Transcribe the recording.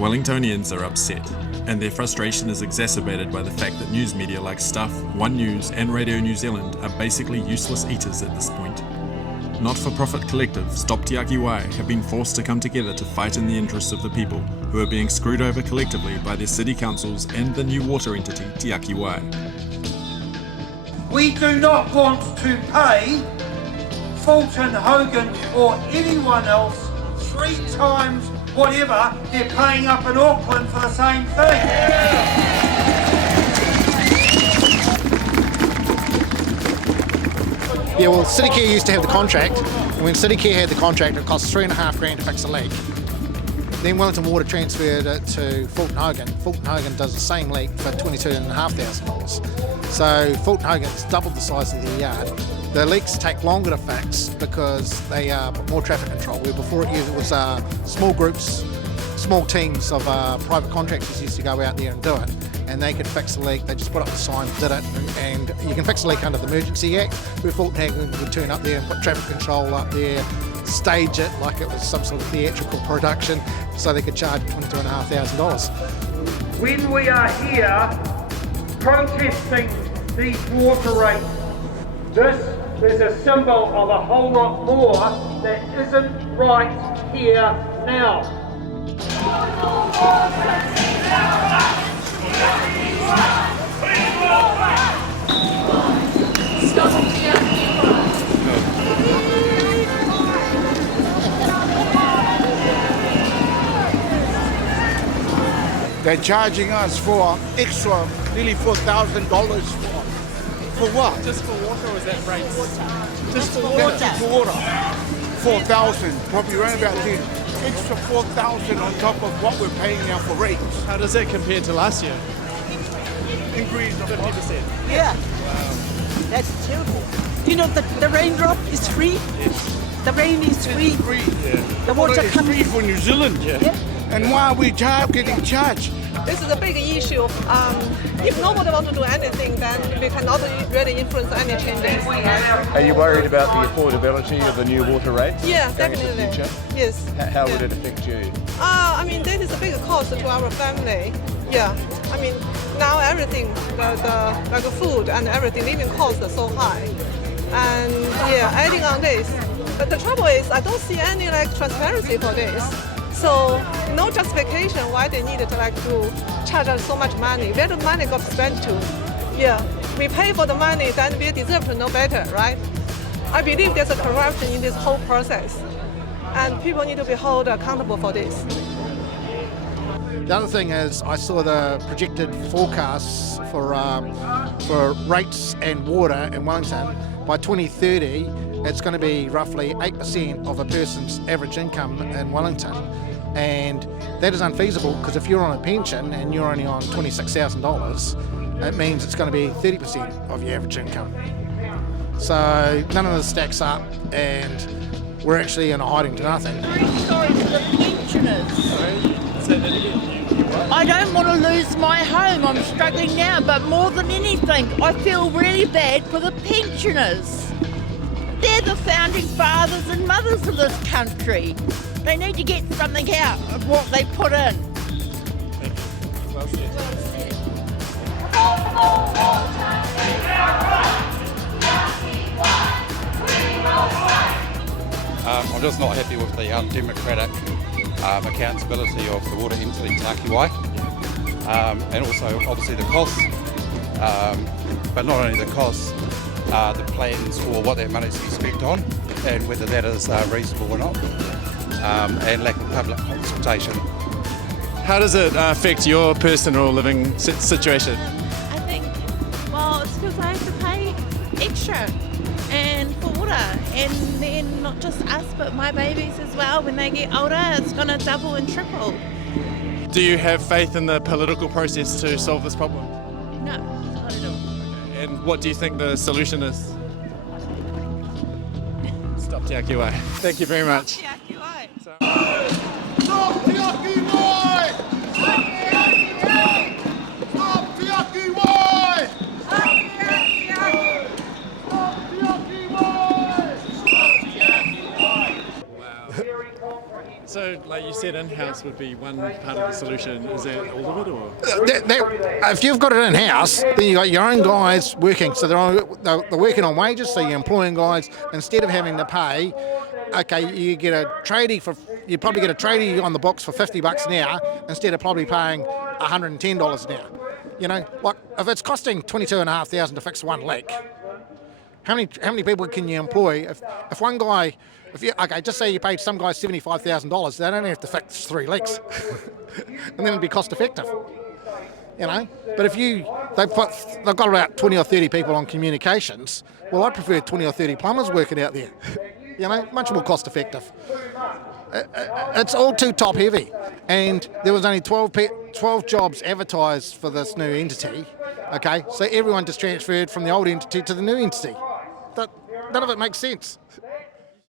Wellingtonians are upset, and their frustration is exacerbated by the fact that news media like Stuff, One News and Radio New Zealand are basically useless eaters at this point. Not-for-profit collective Stop Tiaki Wai have been forced to come together to fight in the interests of the people who are being screwed over collectively by their city councils and the new water entity Tiaki Wai. We do not want to pay Fulton, Hogan or anyone else 3 times whatever they're paying up in Auckland for the same thing. Yeah, well, CityCare used to have the contract, and when CityCare had the contract, it cost $3,500 to fix a leak. Then Wellington Water transferred it to Fulton Hogan. Fulton Hogan does the same leak for $22,500. So Fulton Hogan's doubled the size of their yard. The leaks take longer to fix because they put more traffic control, where before it was small groups, small teams of private contractors used to go out there and do it, and they could fix the leak. They just put up the sign, did it, and you can fix the leak under the Emergency Act, where Fulton Hogan would turn up there and put traffic control up there, stage it like it was some sort of theatrical production, so they could charge $22,500. When we are here protesting these water rates, this is a symbol of a whole lot more that isn't right here now. They're charging us for extra, nearly $4,000 for what? Just for water, or is that rates? Just for water. Just for water. 4,000, probably around about there. Extra 4,000 on top of what we're paying now for rates. How does that compare to last year? Increase of 50%. Yeah. Wow. That's terrible. You know, the raindrop is free. Yes. The rain is free. It's free. Yeah. The water is comes free for New Zealand. Yeah. And why are we getting charged? This is a big issue. If nobody wants to do anything, then we cannot really influence any changes. Are you worried about the affordability of the new water rates? Yeah, going into the definitely. future? Yes. How would it affect you? I mean, that is a big cost to our family. Yeah. I mean, now everything, like food and everything, living costs are so high. And yeah, adding on this. But the trouble is, I don't see any transparency for this. So no justification why they needed to charge us so much money. Where the money got spent to? Yeah, we pay for the money, then we deserve to know better, right? I believe there's a corruption in this whole process, and people need to be held accountable for this. The other thing is, I saw the projected forecasts for rates and water in Wellington. By 2030, it's going to be roughly 8% of a person's average income in Wellington. And that is unfeasible, because if you're on a pension and you're only on $26,000, it means it's going to be 30% of your average income. So none of this stacks up, and we're actually in a hiding to nothing. Sorry for the pensioners. I don't want to lose my home. I'm struggling now, but more than anything, I feel really bad for the pensioners. They're the founding fathers and mothers of this country. They need to get something out of what they put in. Well said. I'm just not happy with the undemocratic accountability of the water entity Tiaki Wai, and also obviously the costs, but not only the costs, the plans for what that money is to be spent on, and whether that is reasonable or not, and lack of public consultation. How does it affect your personal living situation? I think, well, it's because I have to pay extra and for water, and then not just us but my babies as well. When they get older, it's going to double and triple. Do you have faith in the political process to solve this problem? No, not at all. Okay. And what do you think the solution is? Stop Tiaki Wai. Thank you very much. Tiaki Wai. Stop Tiaki Wai! Stop Tiaki Wai! So, like you said, in-house would be one part of the solution. Is that all of it, or? If you've got it in-house, then you've got your own guys working. So they're working on wages, so you're employing guys. Instead of having to pay, okay, you get a tradie you probably get a tradie on the books for $50 an hour instead of probably paying $110 an hour. You know, like if it's costing $22,500 to fix one leak, how many people can you employ? If one guy, just say you paid some guy $75,000, they don't have to fix 3 leaks, and then it'd be cost effective. You know, but if they've got about 20 or 30 people on communications, well, I prefer 20 or 30 plumbers working out there. You know, much more cost effective. It's all too top heavy, and there was only 12 jobs advertised for this new entity. Okay, so everyone just transferred from the old entity to the new entity. None of it makes sense.